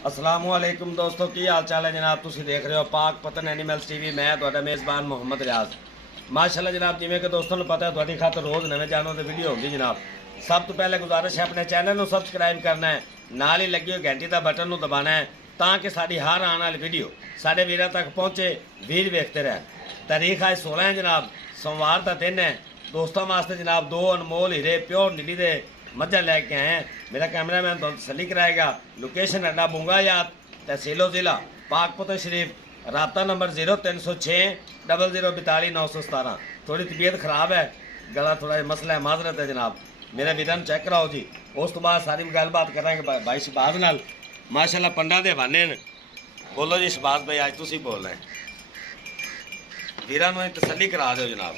अस्सलाम वालेकुम दोस्तों, की हाल चाल है जनाब। तुम देख रहे हो पाक पतन एनिमल्स टीवी। मैं तुहाडा मेज़बान मुहम्मद रियाज। माशाल्लाह जनाब, जिमें कि दोस्तों को पता है तुहाडी खातर रोज़ नवे जानों की वीडियो होगी जनाब। सब तो पहले गुजारिश है अपने चैनल को सबसक्राइब करना है, नाल ही लगी हुई घंटी का बटन दबाना है ताकि साड़ी हर आने वाली वीडियो साढ़े वीर तक पहुँचे, वीर वेखते रहे। तारीख आज 16 है जनाब, सोमवार का दिन है। दोस्तों वास्ते जनाब दो अनमोल हीरे प्योर नीली दे मझा लैके आए हैं। मेरा कैमरामैन तो तसली कराएगा। लोकेशन अड्डा बूंगा याद, तहसीलो ज़िला पाकपुर शरीफ, राबता नंबर 0306 00 42 917। थोड़ी तबीयत ख़राब है, गला थोड़ा मसला है, माजरत है जनाब। मेरे वीरन चेक कराओ जी। उस तो बाद सारी गलबात करेंगे भाई शहबाज नाल। माशाल्लाह पंडा दे हवाने ने। बोलो जी शहबाज भाई, अज तुम बोल रहे वीरान तसली करा दो जनाब।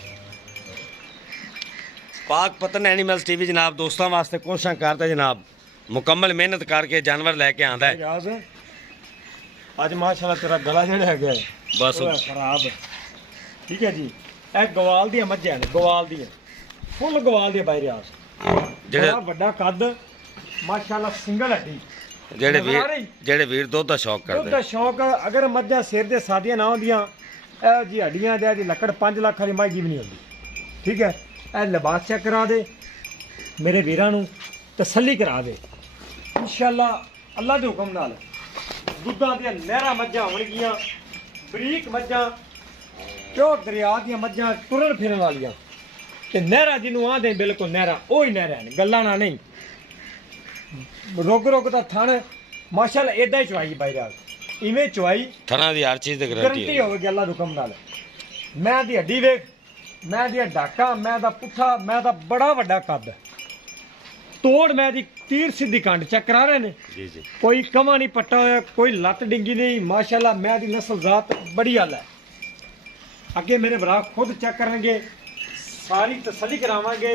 पाक पतन एनिमल्स टीवी जनाब दोस्तों वास्ते कोशिश करते जनाब, मुकम्मल मेहनत करके जानवर लैके आंदा है। आज माशाल्लाह तेरा गला जेड़ा है गया बस खराब है। ठीक है जी, ए गवाल दी मझां ने, गवाल दी फुल गवाल दी बाई रियाज, बड़ा बड़ा कद माशाल्लाह, सिंगल हड्डी। जेड़े वीर दुध दा शौक करदे, दुध दा शौक अगर मझां सिर दे सादियां ना होंदियां ए जी हड्डियां दे दी लकड़ 5 लाख वाली मझ भी नहीं होंदी। ठीक है, ए लिबास चेक करा दे, मेरे वीरां नूं तसल्ली करा दे इंशाअल्लाह अल्लाह दे हुक्म नाल। दुद्धां दियां नहरां मझां होणगियां, बरीक मझां, प्योर दरिया दियां मझां, टुरन फिरन वालियां ते नहरां जिन्हों आंदे बिल्कुल नहरां ओही नहरां ने, गल्लां ना नहीं। रुग दा थण माशाअल्लाह इदां ही चवाई बाई रात, इवें चवाई थणा दी हर चीज़ दी गारंटी होगी अल्लाह दे हुक्म नाल। मैं दी हड्डी वेख, मैं दिया डाका, मैं दा पुट्ठा, मैं दा बड़ा वड्डा कद, तोड़ मैं दी तीर सीधी कंड चेक करा रहे ने जी जी। कोई कमा नहीं पट्टा होया, कोई लत्त डिंगी नहीं। माशाल्लाह मैं दी नस्ल जात बड़ी आला है। अगे मेरे भरा खुद चेक करेंगे, सारी तसली करावांगे।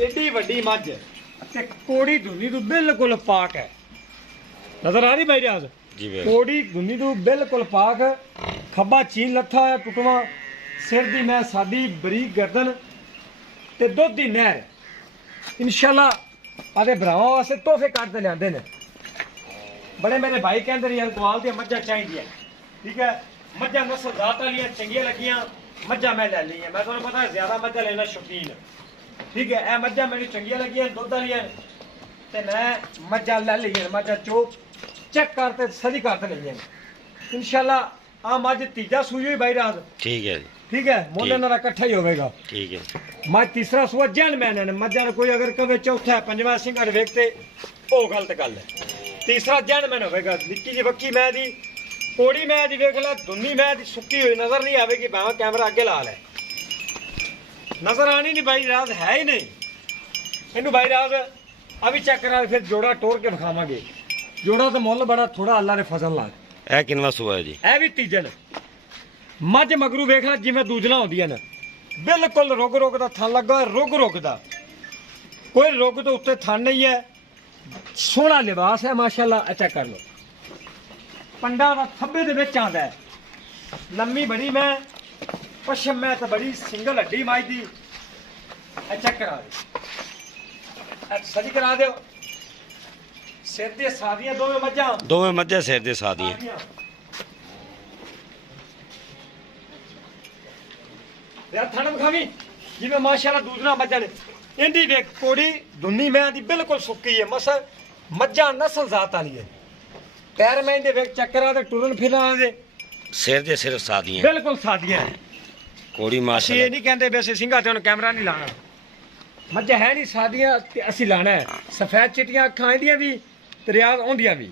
एडी वड्डी मझ ते कोड़ी धुनी तो बिल्कुल पाक है। नजर आ रही भाई रियाज जी? कोड़ी धुनी तो बिल्कुल पाक, खब्बा चीन लथा है टुटवा, सिर दी मैं सादी बरीक गर्दन ते दुध दी नहर। इंशाल्लाह आदे भरावां वास्ते तोहफे करते लियादे ने। बड़े मेरे भाई कहते यार गवाल दी मझां चाहिए। ठीक है, मझां नस्ल जात वालियां चंगियां लगियां, मझां मैं ले ली है। मैं तुहानूं पता है ज्यादा मझां लेना शौकीन। ठीक है, ए मझां मैनूं चंगियां लगियां, दुध वालियां ते मैं मझां ले ली है। मझां चोप चेक करते सही करते ली है इंशाल्लाह। आ मझ तीजा सूई हुई भाई रात। ठीक है जी, ठीक है, मोले नाल इकट्ठा ही होवेगा। ठीक है। मैं तीसरा सुआ जैन मैंने ने मझां कोई अगर कवे चौथा है पंजवां सिंगड़ वेखते ओ गलत गल है। तीसरा जैन मैन होवेगा। निक्की जी वक्की मैं दी कोड़ी मैं दी वेख ला, धुनी मैं दी सुक्की हुई नजर नहीं आवेगी, भावें कैमरा अगे ला ले, नजर आनी नहीं भाई राज है ही नहीं। इनू भाई राज अभी चेक करा, फिर जोड़ा टोर के दिखावांगे। जोड़ा तो मुल बड़ा थोड़ा अल्लाह ने फजल ला। ए किनवा सुआ है जी? ए भी तीजन मझ मगरू वेख ला जिवें दूजना होंदियां ने, बिल्कुल रुग दा थन लगा, रुग दा कोई रुग तो उत्ते थन नहीं है। सोहना लिबास है माशाल्लाह। चेक कर लो, पंडा दा थब्बे दे विच आंदा है, लम्मी बड़ी मैं, पशम मैं तो बड़ी, सिंगल हड्डी माई दी। चेक करा दे, सही करा दो। सिर दी सादियां दोवें मझां सिर दे सादियां। यार थन विखावी जिवें माशाल्लाह दूसरा मझां ने। इंदी वेख कोड़ी धुनी मैं दी बिल्कुल सुक्की है, मस मझां नस्ल जात वाली है। पैर मैं इंदे वेख चक्करा दे टुरन फिरन दे, सिर दे सिर्फ सादियां, बिल्कुल सादियां है। कोड़ी ਅਸੀਂ माशाल्लाह। ਇਹ ਨਹੀਂ ਕਹਿੰਦੇ ਵੀ ਅਸੀਂ ਸਿੰਘਾਂ ਤੇ ਹੁਣ ਕੈਮਰਾ ਨਹੀਂ ਲਾਣਾ। ਮੱਝਾਂ ਹੈ ਨਹੀਂ ਸਾਦੀਆਂ ਤੇ ਅਸੀਂ ਲਾਣਾ ਹੈ। ਸਫੈਦ ਚਿੱਟੀਆਂ ਅੱਖਾਂ ਇਹਦੀਆਂ ਵੀ ਤੇ ਰਿਆਜ਼ ਆਉਂਦੀਆਂ ਵੀ।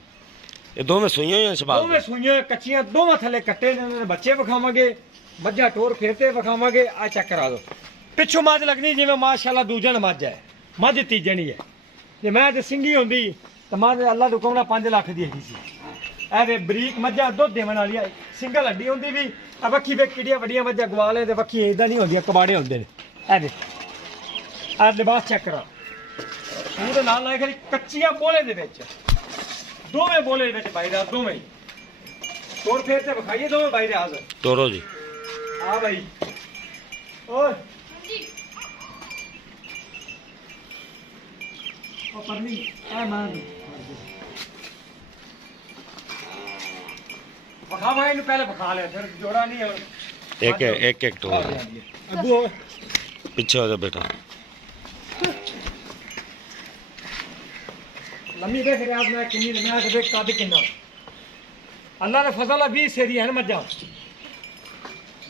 ਇਹ ਦੋਵੇਂ ਸੂਈਆਂ ਹੋਈਆਂ ਸ਼ਬਾਬ? ਦੋਵੇਂ ਸੂਈਆਂ ਕੱਚੀਆਂ, ਦੋਵਾਂ ਥੱਲੇ ਕੱਟੇ ਨੇ, ਉਹਨਾਂ ਦੇ ਬੱਚੇ ਵਿਖਾਵਾਂਗੇ। ਮੱਝਾਂ ਟੋਰ ਫੇਰਤੇ ਵਿਖਾਵਾਂਗੇ। ਆ ਚੈੱਕ ਕਰਾ ਦਿਓ, ਪਿੱਛੋਂ ਮੱਝ ਲੱਗਣੀ ਜਿਵੇਂ ਮਾਸ਼ਾਅੱਲਾ ਦੂਜਣ ਮੱਝ ਹੈ, ਮੱਝ ਤੀਜਣ ਹੀ ਹੈ। ਜੇ ਮੈਂ ਤੇ ਸਿੰਘੀ ਹੁੰਦੀ ਤਾਂ ਮੱਝ ਅੱਲਾ ਦੇ ਹੁਕਮ ਨਾਲ 5 ਲੱਖ ਦੀ ਹੈਗੀ ਸੀ। ਇਹ ਵੇ ਬਰੀਕ ਮੱਝਾਂ ਦੁੱਧ ਦੇਵਣ ਵਾਲੀਆਂ, ਸਿੰਗਲ ਹੱਡੀ ਹੁੰਦੀ ਵੀ। ਆ ਵੱਖੀ ਵੇ ਕਿਹੜੀਆਂ ਵੱਡੀਆਂ ਮੱਝਾਂ ਗਵਾਲੇ ਤੇ ਵੱਖੀ ਇਦਾਂ ਨਹੀਂ ਹੁੰਦੀਆਂ, ਕਬਾੜੇ ਹੁੰਦੇ ਨੇ। ਇਹ ਵੇ ਆ ਲਿਬਾਸ ਚੈੱਕ ਕਰਾ, ਉਹਦੇ ਨਾਲ ਨਾਲ ਖੜੀ ਕੱਚੀਆਂ ਬੋਲੇ ਦੇ ਵਿੱਚ, ਦੋਵੇਂ ਬੋਲੇ ਦੇ ਵਿੱਚ ਭਾਈ ਰਾਤ ਦੋਵੇਂ ਤੋੜ ਫੇਰ ਤੇ ਵਿਖਾਈਏ ਦੋਵੇਂ ਭਾਈ ਰਾਤ। ਤੋਰੋ ਜੀ। ਆ ਭਾਈ ਓਏ ਉਹ ਪਰਨੀ ਆ ਮਾਂ ਵਿਖਾਵਾ ਇਹਨੂੰ ਪਹਿਲੇ ਵਿਖਾ ਲਿਆ ਫਿਰ ਜੋੜਾ ਨਹੀਂ ਹੁਣ एक टोर ਅੱਗੂ पीछे हो जा बेटा ਲੰਮੀ ਦੇਖ ਰਿਹਾ ਮੈਂ ਕਿੰਨੀ ਮੈਂ ਤੇ ਦੇਖ ਕੱਦ ਕਿੰਨਾ ਅੱਲਾ ਦਾ ਫਜ਼ਲ ਆ 20 ਸੇਰੀ ਹਨ ਮੱਝਾਂ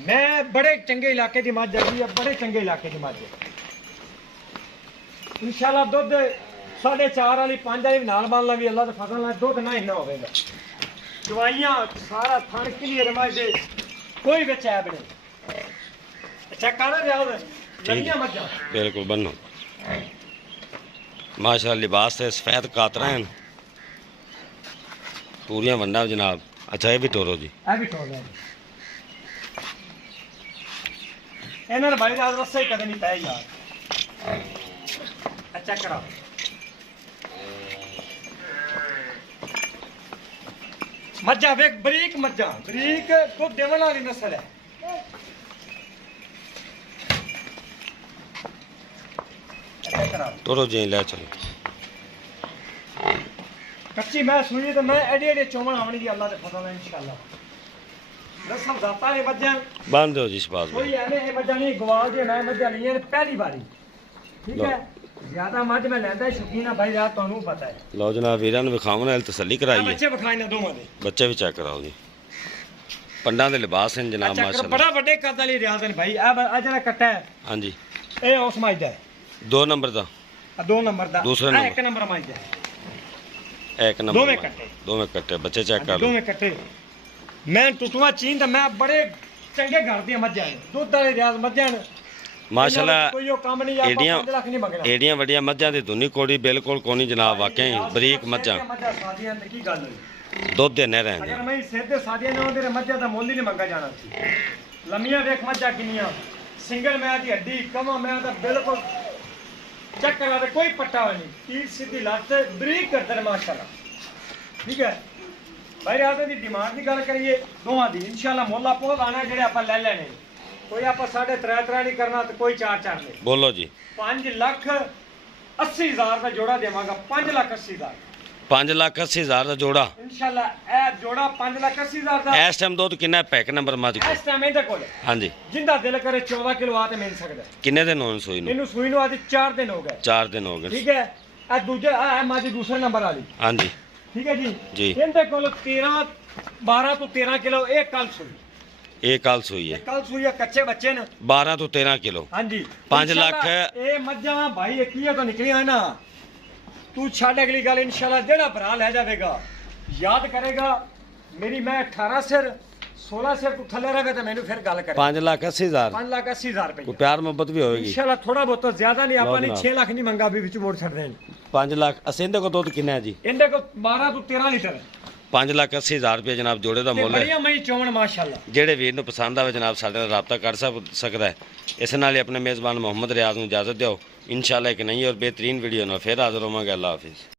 ਮੈਂ ਬੜੇ ਚੰਗੇ ਇਲਾਕੇ ਦੀ ਮੱਝ ਹੈਗੀ ਆ ਬੜੇ ਚੰਗੇ ਇਲਾਕੇ ਦੀ ਮੱਝ ਇਨਸ਼ਾਅੱਲਾ ਦੁੱਧ 4.5 ਵਾਲੀ 5 ਵਾਲੀ ਨਾਲ ਮੰਨ ਲਾ ਵੀ ਅੱਲਾ ਦਾ ਫਜ਼ਲ ਨਾਲ ਦੁੱਧ ਨਾ ਇੰਨਾ ਹੋਵੇਗਾ ਦਵਾਈਆਂ ਸਾਰਾ ਥਣ ਕਲੀਅਰ ਮੱਝ ਦੇ ਕੋਈ ਵਿੱਚ ਐਬ ਨਹੀਂ ਅੱਛਾ ਕਰ ਰਿਹਾ ਉਹ ਲੰਮੀਆਂ ਮੱਝਾਂ बिल्कुल बनो माशाल्लाह लिबास से सफेद कातरा हैं पूरियां वंडा जनाब अच्छा ये भी टोरो जी ਇਹ ਵੀ ਟੋਲ ਹੈ ਇਹਨਾਂ ਦਾ ਭਾਈ ਦਾ ਰਸਾ ਹੀ ਕਦੇ ਨਹੀਂ ਪੈ ਯਾਰ ਅੱਛਾ ਕਰਾ ਮੱਝਾਂ ਵੇਖ ਬਰੀਕ ਮੱਝਾਂ ਬਰੀਕ ਦੁੱਧ ਦੇਵਣ ਵਾਲੀ ਨਸਲ ਹੈ ਅੱਛਾ ਕਰਾ टोरो जी ले चलो ਕੱਚੀ ਮੈਂ ਸੁਣੀ ਤੇ ਮੈਂ ਐਡੇ ਐਡੇ ਚੋਮਣ ਆਉਣੀ ਦੀ ਅੱਲਾ ਦੇ ਫਜ਼ਲ ਨਾਲ ਇਨਸ਼ਾਅੱਲਾ ਰਸਮ ਜ਼ਾਤਾ ਇਹ ਮੱਝਾਂ बांध दो जी शबाज ਕੋਈ भाई ਐਵੇਂ ਇਹ ਮੱਝਾਂ ਨਹੀਂ ਗਵਾਲ ਜੇ ਮੈਂ ਮੱਝਾਂ ਲਈਆਂ ਨੇ ਪਹਿਲੀ ਵਾਰੀ ਠੀਕ ਲਓ। ਹੈ ਜ਼ਿਆਦਾ ਮੱਝ ਮੈਂ ਲੈਂਦਾ ਸ਼ੌਕੀਨ ਆ ਭਾਈ ਰਾਤ ਤੁਹਾਨੂੰ ਪਤਾ ਹੈ लो जनाब वीरां ਨੂੰ ਵਿਖਾਉਣ ਨਾਲ ਤਸੱਲੀ ਆਹ ਕਰਾਈਏ ਬੱਚੇ ਵਿਖਾਏ ਨੇ ਦੋਵਾਂ ਦੇ ਬੱਚੇ ਵੀ ਚੈੱਕ ਕਰਾਓ ਜੀ ਪੰਡਾਂ ਦੇ ਲਿਬਾਸ ਹਨ ਜਨਾਬ ਅੱਛਾ ਮਾਸ਼ਾਅੱਲਾ ਬੜਾ ਵੱਡੇ ਕੱਦ ਵਾਲੀ ਰਿਆਜ਼ ਨੇ ਭਾਈ ਆ ਜਿਹੜਾ ਕੱਟਾ ਹੈ हाँ जी ਇਹ ਉਸ ਮੱਝ ਦਾ ਹੈ 2 ਨੰਬਰ ਦਾ ਆ 2 ਨੰਬਰ ਦਾ ਦੂਸਰਾ ਆਹ ਨੰਬਰ। ਇੱਕ ਨੰਬਰ ਮੱਝ ਦਾ ਹੈ। एक नंबर दोवें में। कट्टे। दोवें कट्टे बच्चे चेक कर लो ਦੋਵੇਂ ਕੱਟੇ ਮੈਂ ਟੁੱਟਵਾ ਚੀਨ ਦਾ ਮੈਂ ਬੜੇ ਚੰਗੇ ਘਰ ਦੀਆਂ ਮੱਝਾਂ ਨੇ ਦੁੱਧ ਵਾਲੇ ਰਿਆਜ਼ ਮੱਝਾਂ ਨੇ माशाल्लाह ਇਹਨਾਂ ਦਾ ਕੋਈ ਉਹ ਕੰਮ ਨਹੀਂ ਆਪਾਂ एडियां 5 ਲੱਖ ਨਹੀਂ ਮੰਗਣਾ एडियां वडियां मज्जां दी धुनी कोड़ी बिल्कुल कोनी जनाब वाकई बरीक मज्जां ਮੱਝਾਂ ਸਾਦੀਆਂ ਤੇ ਕੀ ਗੱਲ ਹੋਈ दुध देने रहें ਅਗਰ ਮੈਂ ਸਿੱਧੇ ਸਾਦੀਆਂ ਨਾਲ ਉਹਦੇ ਮੱਝਾਂ ਦਾ ਮੁੱਲ ਹੀ ਨਹੀਂ ਮੰਗਾ ਜਾਣਾ ਸੀ ਲੰਮੀਆਂ ਵੇਖ ਮੱਝਾਂ ਕਿੰਨੀਆਂ ਸਿੰਗਲ ਮੈਂ ਦੀ ਹੱਡੀ ਕਮਾ ਮੈਂ ਤਾਂ ਬਿਲਕੁਲ ਚੈੱਕ ਕਰਾ ਤੇ ਕੋਈ ਪੱਟਾ ਹੋਇਆ ਨਹੀਂ ਤੀਰ ਸਿੱਧੀ ਲੱਤ ਬਰੀਕ ਕਰਦਰ ਮਾਸ਼ਾਅੱਲਾ ਠੀਕ ਹੈ ਭਾਈ ਰਾਤ ਦੀ ਡਿਮਾਂਡ ਦੀ ਗੱਲ ਕਰੀਏ ਦੋਵਾਂ ਦੀ ਇਨਸ਼ਾਅੱਲਾ ਮੁੱਲ ਆਪੋ ਆਣਾ ਜਿਹੜੇ ਆਪਾਂ ਲੈ ਲੈਣੇ ਕੋਈ ਆਪਾਂ 3.5 ਨਹੀਂ ਕਰਨਾ ਤੇ ਕੋਈ 4 ਲੈ बोलो जी 5,80,000 ਦਾ ਜੋੜਾ ਦੇਵਾਂਗਾ 5,80,000 5,80,000 ਦਾ ਜੋੜਾ ਇਨਸ਼ਾਅੱਲਾ ਇਹ ਜੋੜਾ 5,80,000 ਦਾ ਇਸ ਟਾਈਮ ਦੁੱਧ ਕਿੰਨਾ ਪੈਕ ਨੰਬਰ ਮੱਝ ਕੋਲ ਇਸ ਟਾਈਮ ਇਹਦੇ ਕੋਲ ਹੈ। ਹਾਂਜੀ ਜਿੰਦਾ ਦਿਲ ਕਰੇ 14 ਕਿਲੋ ਆ ਤੇ ਮਿਲ ਸਕਦਾ ਹੈ। ਕਿੰਨੇ ਦਿਨ ਹੋਣ ਸੂਈ ਨੂੰ ਇਹਨੂੰ ਸੂਈ ਨੂੰ ਅੱਜ 4 ਦਿਨ ਹੋ ਗਏ 4 ਦਿਨ ਹੋ ਗਏ ਠੀਕ ਹੈ ਇਹ ਦੂਜਾ ਇਹ ਮਾਜੀ ਦੂਸਰੇ ਨੰਬਰ ਵਾਲੀ ਹਾਂਜੀ ਠੀਕ ਹੈ ਜੀ ਜੀ। ਇਹਦੇ ਕੋਲ 12 ਤੋਂ 13 ਕਿਲੋ ਇਹ ਕੱਲ ਸੂਈ ਇਹ ਕੱਲ ਸੂਈ ਇਹ ਹੈ ਕੱਲ ਸੂਈ ਹੈ ਕੱਚੇ ਬੱਚੇ ਨੇ 12 ਤੋਂ 13 ਕਿਲੋ ਹਾਂਜੀ 5 ਲੱਖ ਇਨਸ਼ਾਅੱਲਾ ਇਹ ਮੱਝਾਂ ਭਾਈ ਇਹ ਕੀਆ ਤੋਂ ਨਿਕਲੀਆਂ ਨਾ ਤੂੰ ਛੱਡ ਅਗਲੀ ਗੱਲ ਇਨਸ਼ਾਅੱਲਾ ਜਿਹੜਾ ਭਰਾ ਲੈ ਜਾਵੇਗਾ ਯਾਦ ਕਰੇਗਾ ਮੇਰੀ ਮੈਂ 18 ਸਿਰ 16 ਸਿਰ ਤੋਂ ਥੱਲੇ ਰਹੇ ਤਾਂ ਮੈਨੂੰ ਫਿਰ ਗੱਲ ਕਰੇ 5,80,000 5,80,000 ਰੁਪਏ ਕੋਈ ਪਿਆਰ ਮੁਹੱਬਤ ਵੀ ਹੋਵੇਗੀ ਇਨਸ਼ਾਅੱਲਾ ਥੋੜਾ ਬਹੁਤ ਜ਼ਿਆਦਾ ਨਹੀਂ ਆਪਾਂ ਨੇ ਲਓ 6 ਲੱਖ ਨਹੀਂ ਮੰਗਾ ਵੀ ਵਿੱਚ ਮੋੜ ਛੱਡ ਦੇਣ 5 ਲੱਖ ਅਸੀਂ ਇਹਦੇ ਕੋਲ ਦੁੱਧ ਕਿੰਨਾ ਹੈ ਜੀ ਇਹਦੇ ਕੋਲ 12 ਤੋਂ 13 ਲੀਟਰ 5,80,000 ਰੁਪਏ ਜਨਾਬ ਜੋੜੇ ਦਾ ਤੇ ਮੁੱਲ ਹੈ ਬੜੀਆਂ ਮਈ ਚੋਣ ਮਾਸ਼ਾਅੱਲਾ ਜਿਹੜੇ ਵੀਰ ਨੂੰ ਪਸੰਦ ਆਵੇ ਜਨਾਬ ਸਾਡੇ ਨਾਲ ਰਾਬਤਾ ਕਰ ਸਕਦਾ ਹੈ ਇਸ ਨਾਲ ਹੀ ਆਪਣੇ ਮੇਜ਼ਬਾਨ ਮੁਹੰਮਦ ਰਿਆਜ਼ ਨੂੰ ਇਜਾਜ਼ਤ ਦਿਓ ਇਨਸ਼ਾਅੱਲਾ ਇੱਕ ਨਈ ਔਰ ਬਿਹਤਰੀਨ ਵੀਡੀਓ ਨਾਲ ਫਿਰ ਹਾਜ਼ਰ ਹੋਵਾਂਗੇ ਅੱਲਾਹ ਹਾਫਿਜ਼